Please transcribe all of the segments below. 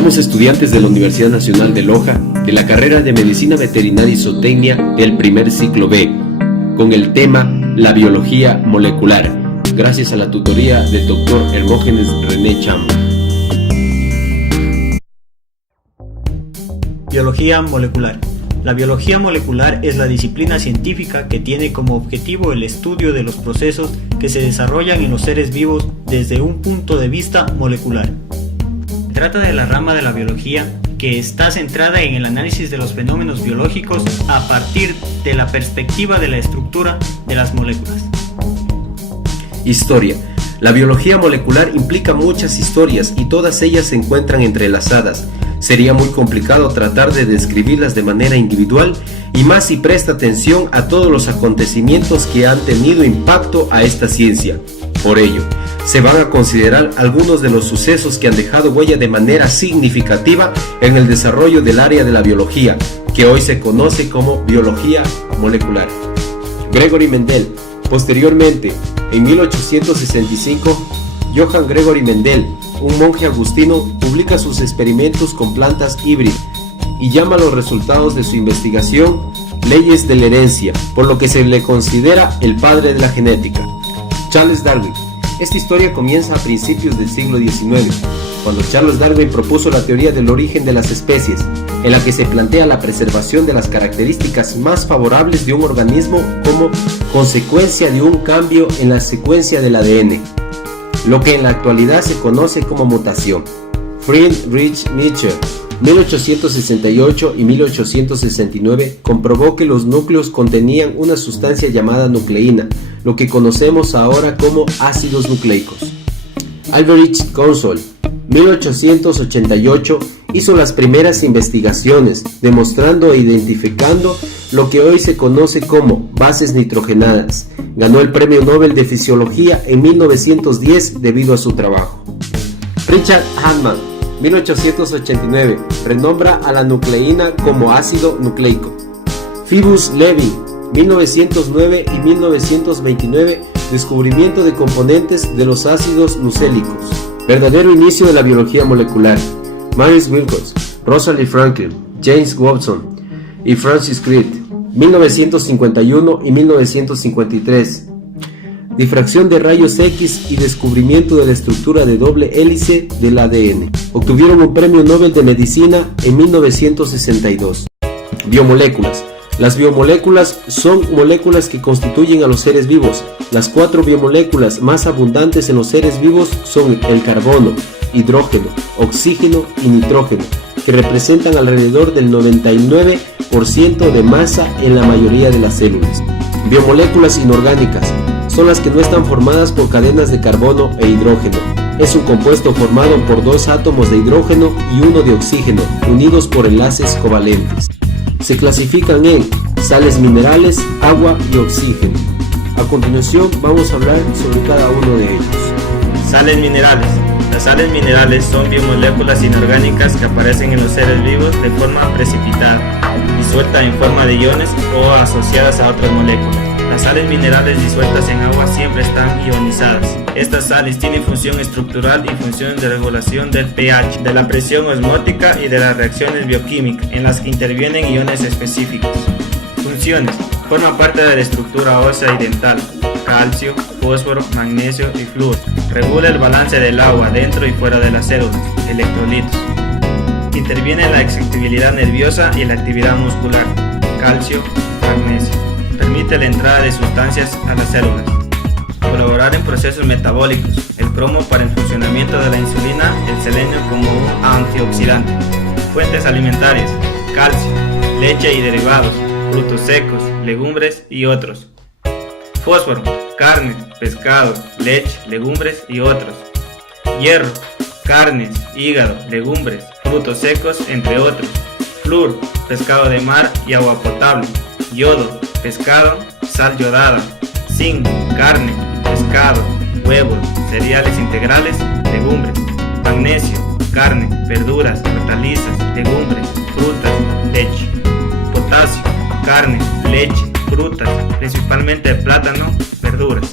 Somos estudiantes de la Universidad Nacional de Loja, de la carrera de Medicina Veterinaria y Zootecnia del primer ciclo B, con el tema La biología molecular, gracias a la tutoría del Dr. Hermógenes René Cham. Biología molecular. La biología molecular es la disciplina científica que tiene como objetivo el estudio de los procesos que se desarrollan en los seres vivos desde un punto de vista molecular. Se trata de la rama de la biología que está centrada en el análisis de los fenómenos biológicos a partir de la perspectiva de la estructura de las moléculas. Historia. La biología molecular implica muchas historias y todas ellas se encuentran entrelazadas. Sería muy complicado tratar de describirlas de manera individual y más si presta atención a todos los acontecimientos que han tenido impacto a esta ciencia. Por ello, se van a considerar algunos de los sucesos que han dejado huella de manera significativa en el desarrollo del área de la biología, que hoy se conoce como biología molecular. Gregory Mendel. Posteriormente, en 1865, Johann Gregory Mendel, un monje agustino, publica sus experimentos con plantas híbridas y llama a los resultados de su investigación leyes de la herencia, por lo que se le considera el padre de la genética. Charles Darwin. Esta historia comienza a principios del siglo XIX, cuando Charles Darwin propuso la teoría del origen de las especies, en la que se plantea la preservación de las características más favorables de un organismo como consecuencia de un cambio en la secuencia del ADN, lo que en la actualidad se conoce como mutación. Friedrich Nietzsche, 1868 y 1869, comprobó que los núcleos contenían una sustancia llamada nucleína, lo que conocemos ahora como ácidos nucleicos. Albrecht Consul, 1888, hizo las primeras investigaciones, demostrando e identificando lo que hoy se conoce como bases nitrogenadas. Ganó el Premio Nobel de Fisiología en 1910 debido a su trabajo. Richard Hammond, 1889, renombra a la nucleína como ácido nucleico. Phoebus Levy, 1909 y 1929, descubrimiento de componentes de los ácidos nucléicos. Verdadero inicio de la biología molecular. Maurice Wilcox, Rosalind Franklin, James Watson y Francis Crick, 1951 y 1953. Difracción de rayos X y descubrimiento de la estructura de doble hélice del ADN. Obtuvieron un premio Nobel de Medicina en 1962. Biomoléculas. Las biomoléculas son moléculas que constituyen a los seres vivos. Las 4 biomoléculas más abundantes en los seres vivos son el carbono, hidrógeno, oxígeno y nitrógeno, que representan alrededor del 99% de masa en la mayoría de las células. Biomoléculas inorgánicas son las que no están formadas por cadenas de carbono e hidrógeno. Es un compuesto formado por 2 átomos de hidrógeno y 1 de oxígeno, unidos por enlaces covalentes. Se clasifican en sales minerales, agua y oxígeno. A continuación vamos a hablar sobre cada uno de ellos. Sales minerales. Las sales minerales son biomoléculas inorgánicas que aparecen en los seres vivos de forma precipitada, disuelta en forma de iones o asociadas a otras moléculas. Las sales minerales disueltas en agua siempre están ionizadas. Estas sales tienen función estructural y función de regulación del pH, de la presión osmótica y de las reacciones bioquímicas en las que intervienen iones específicos. Funciones. Forma parte de la estructura ósea y dental. Calcio, fósforo, magnesio y flúor. Regula el balance del agua dentro y fuera de las células. Electrolitos. Interviene en la excitabilidad nerviosa y la actividad muscular. Calcio, magnesio. Permite la entrada de sustancias a las células. Colaborar en procesos metabólicos. El cromo para el funcionamiento de la insulina, el selenio como un antioxidante. Fuentes alimentarias. Calcio, leche y derivados, frutos secos, legumbres y otros. Fósforo, carne, pescado, leche, legumbres y otros. Hierro, carnes, hígado, legumbres, frutos secos, entre otros. Flúor, pescado de mar y agua potable. Yodo, pescado, sal yodada. Zinc, carne, pescado, huevos, cereales integrales, legumbres. Magnesio, carne, verduras, hortalizas, legumbres, frutas, leche. Potasio, carne, leche, frutas, principalmente plátano, verduras.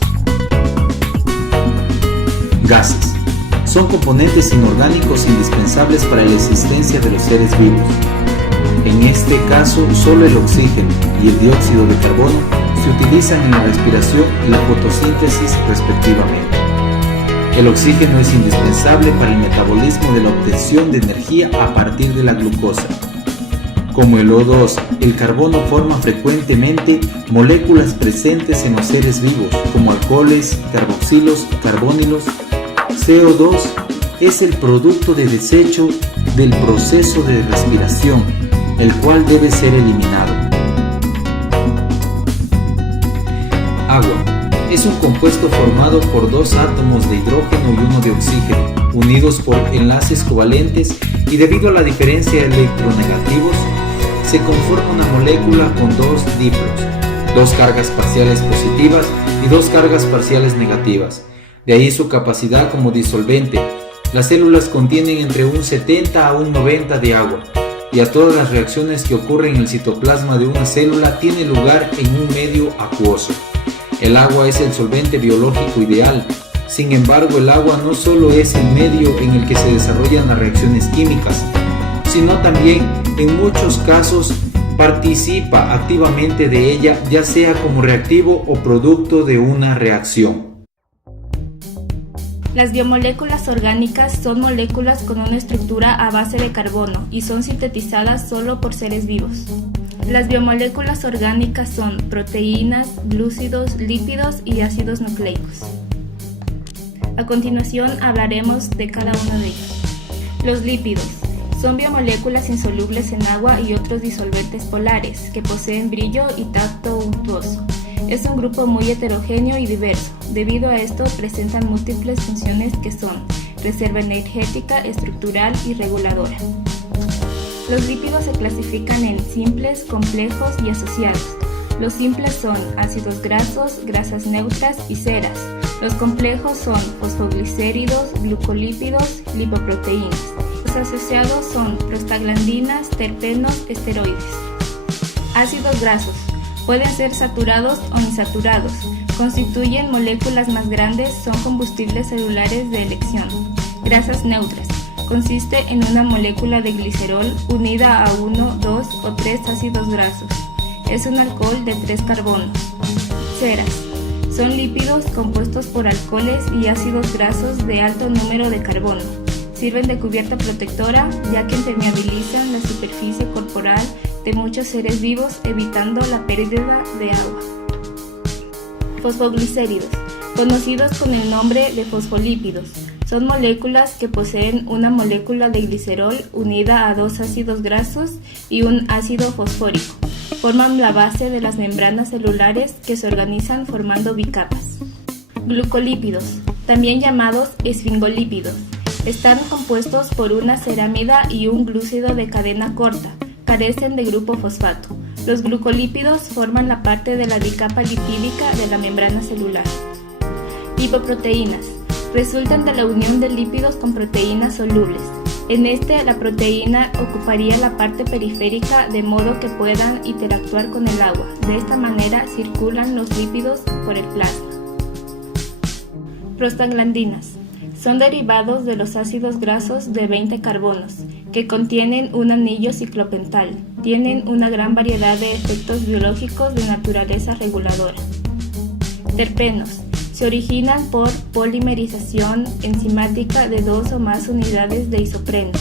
Gases. Son componentes inorgánicos indispensables para la existencia de los seres vivos. En este caso, solo el oxígeno y el dióxido de carbono se utilizan en la respiración y la fotosíntesis respectivamente. El oxígeno es indispensable para el metabolismo de la obtención de energía a partir de la glucosa. Como el O2, el carbono forma frecuentemente moléculas presentes en los seres vivos, como alcoholes, carboxilos, carbónilos. CO2 es el producto de desecho del proceso de respiración, el cual debe ser eliminado. Agua. Es un compuesto formado por dos átomos de hidrógeno y uno de oxígeno, unidos por enlaces covalentes, y debido a la diferencia de electronegativos, se conforma una molécula con dos dipolos, dos cargas parciales positivas y dos cargas parciales negativas. De ahí su capacidad como disolvente. Las células contienen entre un 70 a un 90 de agua, y a todas las reacciones que ocurren en el citoplasma de una célula tienen lugar en un medio acuoso. El agua es el solvente biológico ideal. Sin embargo, el agua no solo es el medio en el que se desarrollan las reacciones químicas, sino también en muchos casos participa activamente de ella, ya sea como reactivo o producto de una reacción. Las biomoléculas orgánicas son moléculas con una estructura a base de carbono y son sintetizadas solo por seres vivos. Las biomoléculas orgánicas son proteínas, glúcidos, lípidos y ácidos nucleicos. A continuación hablaremos de cada uno de ellos. Los lípidos son biomoléculas insolubles en agua y otros disolventes polares que poseen brillo y tacto untuoso. Es un grupo muy heterogéneo y diverso. Debido a esto presentan múltiples funciones que son reserva energética, estructural y reguladora. Los lípidos se clasifican en simples, complejos y asociados. Los simples son ácidos grasos, grasas neutras y ceras. Los complejos son fosfoglicéridos, glucolípidos, lipoproteínas. Los asociados son prostaglandinas, terpenos, esteroides. Ácidos grasos pueden ser saturados o insaturados. Constituyen moléculas más grandes, son combustibles celulares de elección. Grasas neutras. Consiste en una molécula de glicerol unida a 1, 2 o 3 ácidos grasos. Es un alcohol de 3 carbonos. Ceras. Son lípidos compuestos por alcoholes y ácidos grasos de alto número de carbono. Sirven de cubierta protectora ya que impermeabilizan la superficie corporal de muchos seres vivos, evitando la pérdida de agua. Fosfoglicéridos, conocidos con el nombre de fosfolípidos. Son moléculas que poseen una molécula de glicerol unida a 2 ácidos grasos y un ácido fosfórico. Forman la base de las membranas celulares que se organizan formando bicapas. Glucolípidos, también llamados esfingolípidos, están compuestos por una cerámida y un glúcido de cadena corta. Carecen de grupo fosfato. Los glucolípidos forman la parte de la bicapa lipídica de la membrana celular. Lipoproteínas. Resultan de la unión de lípidos con proteínas solubles. En la proteína ocuparía la parte periférica de modo que puedan interactuar con el agua. De esta manera circulan los lípidos por el plasma. Prostaglandinas. Son derivados de los ácidos grasos de 20 carbonos, que contienen un anillo ciclopental. Tienen una gran variedad de efectos biológicos de naturaleza reguladora. Terpenos. Se originan por polimerización enzimática de 2 o más unidades de isopreno.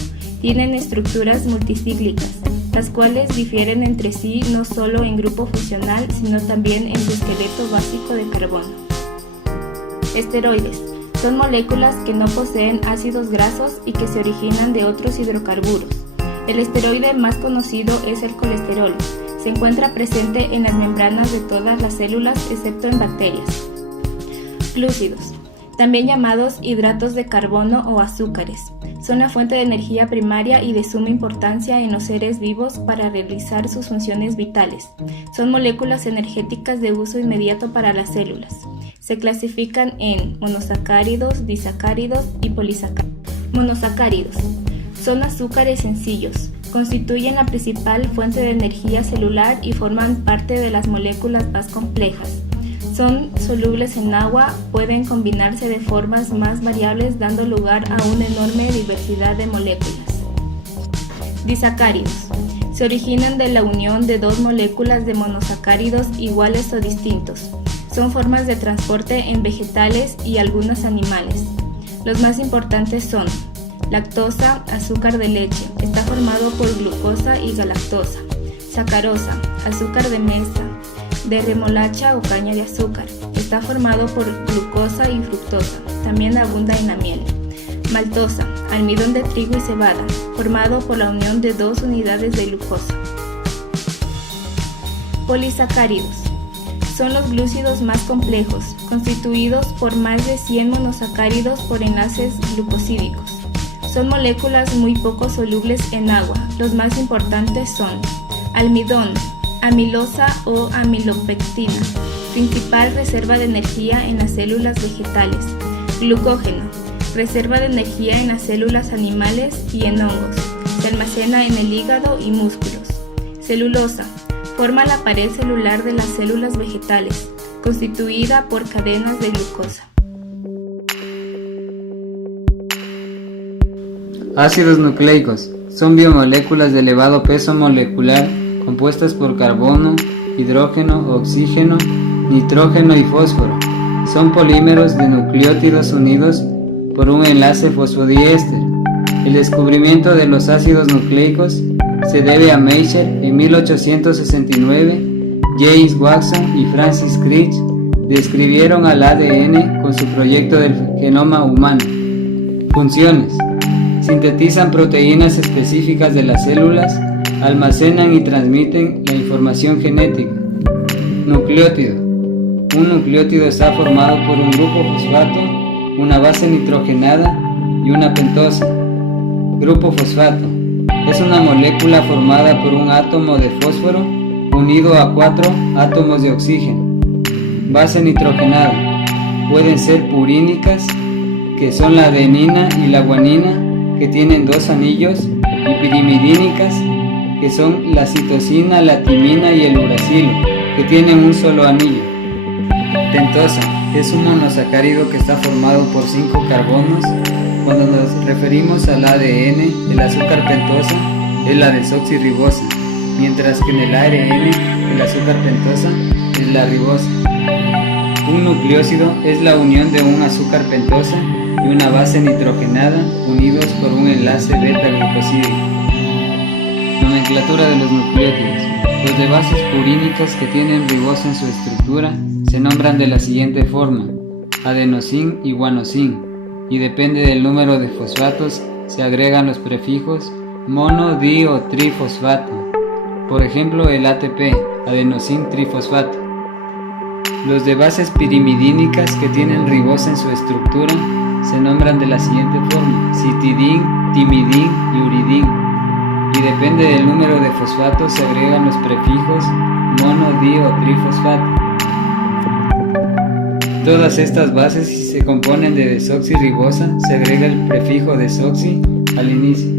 Tienen estructuras multicíclicas, las cuales difieren entre sí no solo en grupo funcional, sino también en su esqueleto básico de carbono. Esteroides. Son moléculas que no poseen ácidos grasos y que se originan de otros hidrocarburos. El esteroide más conocido es el colesterol. Se encuentra presente en las membranas de todas las células excepto en bacterias. Glúcidos, también llamados hidratos de carbono o azúcares, son la fuente de energía primaria y de suma importancia en los seres vivos para realizar sus funciones vitales. Son moléculas energéticas de uso inmediato para las células. Se clasifican en monosacáridos, disacáridos y polisacáridos. Monosacáridos son azúcares sencillos, constituyen la principal fuente de energía celular y forman parte de las moléculas más complejas. son solubles en agua, pueden combinarse de formas más variables dando lugar a una enorme diversidad de moléculas. Disacáridos. Se originan de la unión de dos moléculas de monosacáridos iguales o distintos. Son formas de transporte en vegetales y algunos animales. Los más importantes son lactosa, azúcar de leche, está formado por glucosa y galactosa. Sacarosa, azúcar de mesa, de remolacha o caña de azúcar, está formado por glucosa y fructosa, también abunda en la miel. Maltosa, almidón de trigo y cebada, formado por la unión de dos unidades de glucosa. Polisacáridos. Son los glúcidos más complejos, constituidos por más de 100 monosacáridos por enlaces glucosídicos. Son moléculas muy poco solubles en agua. Los más importantes son almidón, amilosa o amilopectina, principal reserva de energía en las células vegetales. Glucógeno, reserva de energía en las células animales y en hongos. Se almacena en el hígado y músculos. Celulosa, forma la pared celular de las células vegetales, constituida por cadenas de glucosa. Ácidos nucleicos. Son biomoléculas de elevado peso molecular compuestas por carbono, hidrógeno, oxígeno, nitrógeno y fósforo. Son polímeros de nucleótidos unidos por un enlace fosfodiéster. El descubrimiento de los ácidos nucleicos se debe a Meicher en 1869. James Watson y Francis Crick describieron al ADN con su proyecto del genoma humano. Funciones: sintetizan proteínas específicas de las células, almacenan y transmiten la información genética. Nucleótido. Un nucleótido está formado por un grupo fosfato, una base nitrogenada y una pentosa. Grupo fosfato. Es una molécula formada por un átomo de fósforo unido a 4 átomos de oxígeno. Base nitrogenada. Pueden ser purínicas, que son la adenina y la guanina, que tienen 2 anillos, y pirimidínicas, que son la citosina, la timina y el uracilo, que tienen un solo anillo. Pentosa es un monosacárido que está formado por 5 carbonos. Cuando nos referimos al ADN, el azúcar pentosa es la desoxirribosa, mientras que en el ARN el azúcar pentosa es la ribosa. Un nucleósido es la unión de un azúcar pentosa y una base nitrogenada unidos por un enlace beta-glucosídico. Nomenclatura de los nucleótidos. Los de bases purínicas que tienen ribosa en su estructura se nombran de la siguiente forma: adenosín y guanosín, y depende del número de fosfatos se agregan los prefijos mono, di o trifosfato. Por ejemplo, el ATP, adenosín trifosfato. Los de bases pirimidínicas que tienen ribosa en su estructura se nombran de la siguiente forma: citidín, timidín y uridín, y depende del número de fosfatos se agregan los prefijos mono, di o trifosfato. Todas estas bases, si se componen de desoxirribosa, se agrega el prefijo desoxi al inicio.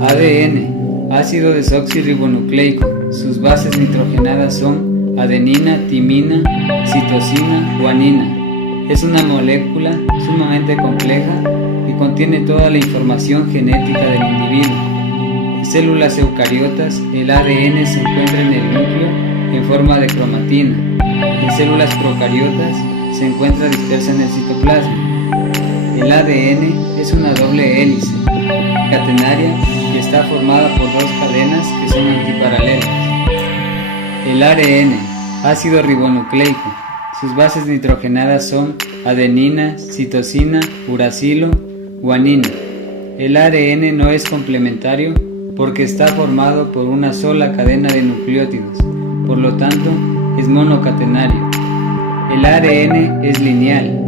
ADN, ácido desoxirribonucleico. Sus bases nitrogenadas son adenina, timina, citosina, guanina. Es una molécula sumamente compleja que contiene toda la información genética del individuo. En células eucariotas, el ADN se encuentra en el núcleo en forma de cromatina. En células procariotas se encuentra dispersa en el citoplasma. El ADN es una doble hélice catenaria que está formada por 2 cadenas que son antiparalelas. El ARN, ácido ribonucleico. Sus bases nitrogenadas son adenina, citosina, uracilo, guanina. El ARN no es complementario porque está formado por una sola cadena de nucleótidos, por lo tanto es monocatenario. El ARN es lineal.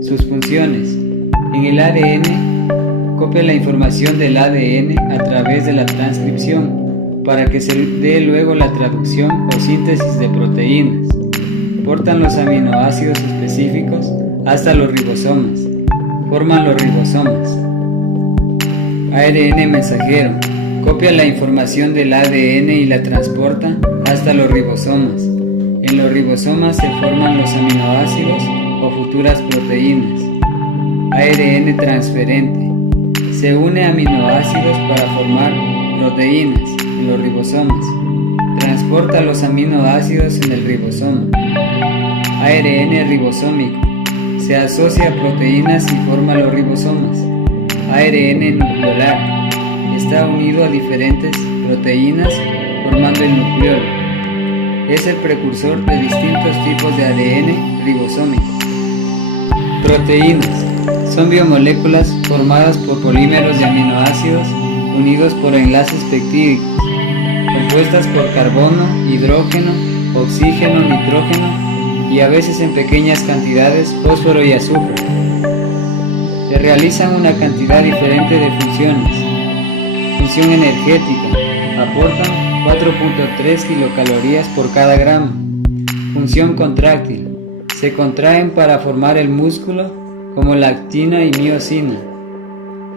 Sus funciones: en el ARN copia la información del ADN a través de la transcripción para que se dé luego la traducción o síntesis de proteínas. Portan los aminoácidos específicos hasta los ribosomas. Forman los ribosomas. ARN mensajero. Copia la información del ADN y la transporta hasta los ribosomas. En los ribosomas se forman los aminoácidos o futuras proteínas. ARN transferente. Se une a aminoácidos para formar proteínas en los ribosomas. Transporta los aminoácidos en el ribosoma. ARN ribosómico. Se asocia a proteínas y forma los ribosomas. ARN nucleolar. Está unido a diferentes proteínas formando el nucleolo. Es el precursor de distintos tipos de ADN ribosómico. Proteínas. Son biomoléculas formadas por polímeros de aminoácidos unidos por enlaces peptídicos, compuestas por carbono, hidrógeno, oxígeno, nitrógeno y a veces en pequeñas cantidades fósforo y azufre. Se realizan una cantidad diferente de funciones. Función energética. Aportan 4.3 kilocalorías por cada gramo. Función contráctil. Se contraen para formar el músculo como la actina y miosina.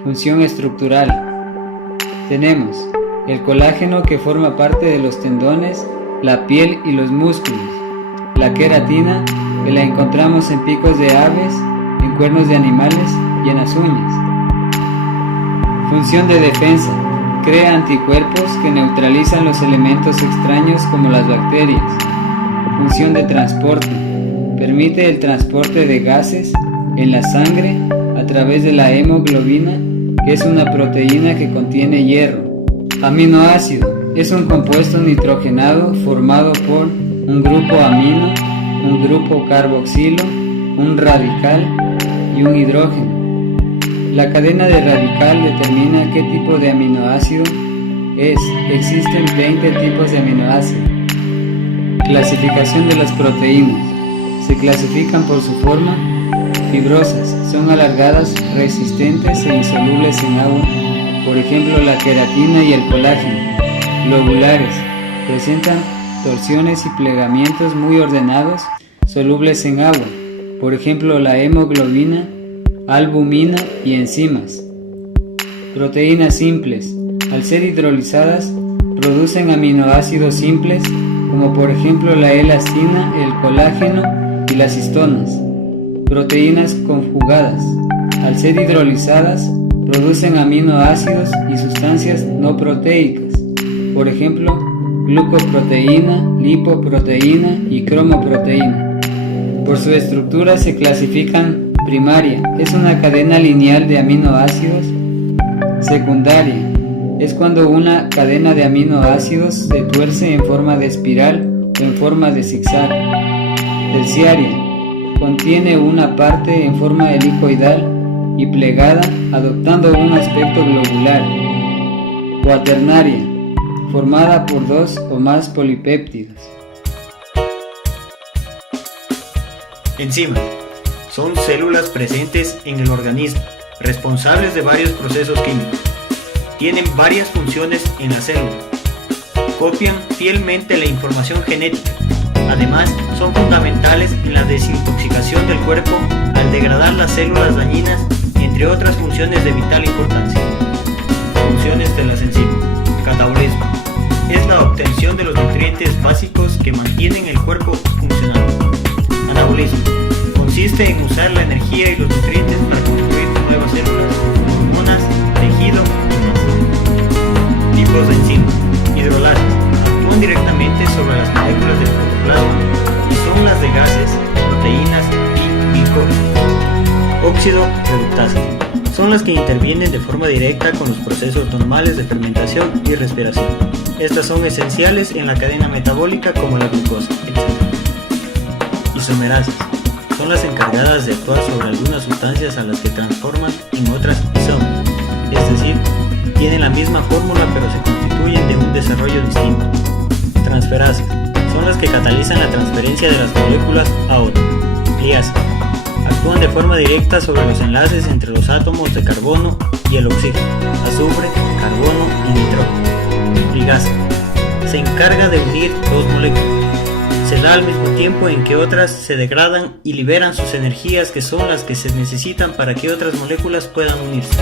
Función estructural. Tenemos el colágeno que forma parte de los tendones, la piel y los músculos. La queratina que la encontramos en picos de aves, en cuernos de animales y en las uñas. Función de defensa. Crea anticuerpos que neutralizan los elementos extraños como las bacterias. Función de transporte. Permite el transporte de gases en la sangre a través de la hemoglobina, que es una proteína que contiene hierro. Aminoácido. Es un compuesto nitrogenado formado por un grupo amino, un grupo carboxilo, un radical y un hidrógeno. La cadena de radical determina qué tipo de aminoácido es. Existen 20 tipos de aminoácidos. Clasificación de las proteínas. Se clasifican por su forma. Fibrosas. Son alargadas, resistentes e insolubles en agua. Por ejemplo, la queratina y el colágeno. Lobulares. Presentan torsiones y plegamientos muy ordenados, solubles en agua. Por ejemplo, la hemoglobina, albumina y enzimas. Proteínas simples. Al ser hidrolizadas, producen aminoácidos simples, como por ejemplo la elastina, el colágeno y las histonas. Proteínas conjugadas. Al ser hidrolizadas, producen aminoácidos y sustancias no proteicas, por ejemplo, glucoproteína, lipoproteína y cromoproteína. Por su estructura se clasifican: primaria, es una cadena lineal de aminoácidos. Secundaria, es cuando una cadena de aminoácidos se tuerce en forma de espiral o en forma de zigzag. Terciaria, contiene una parte en forma helicoidal y plegada, adoptando un aspecto globular. Cuaternaria, formada por 2 o más polipéptidos. Enzimas. Son células presentes en el organismo, responsables de varios procesos químicos. Tienen varias funciones en la célula. Copian fielmente la información genética. Además, son fundamentales en la desintoxicación del cuerpo al degradar las células dañinas, entre otras funciones de vital importancia. Funciones de las enzimas. Catabolismo. Es la obtención de los nutrientes básicos que mantienen el cuerpo funcionando. Anabolismo. Consiste en usar la energía y los nutrientes para construir nuevas células, hormonas, tejido y más. Tipos de enzimas. Hidrolases. Actúan directamente sobre las moléculas del protoplasma y son las de gases, proteínas y glucógeno. Óxido reductasa. Son las que intervienen de forma directa con los procesos normales de fermentación y respiración. Estas son esenciales en la cadena metabólica como la glucosa, etc. Isomerasas. Son las encargadas de actuar sobre algunas sustancias a las que transforman en otras isómeros, es decir, tienen la misma fórmula pero se constituyen de un desarrollo distinto. Transferasas. Son las que catalizan la transferencia de las moléculas a otras. Liasas. Actúan de forma directa sobre los enlaces entre los átomos de carbono y el oxígeno, azufre, carbono y nitrógeno. Ligasa. Se encarga de unir dos moléculas. Se da al mismo tiempo en que otras se degradan y liberan sus energías, que son las que se necesitan para que otras moléculas puedan unirse.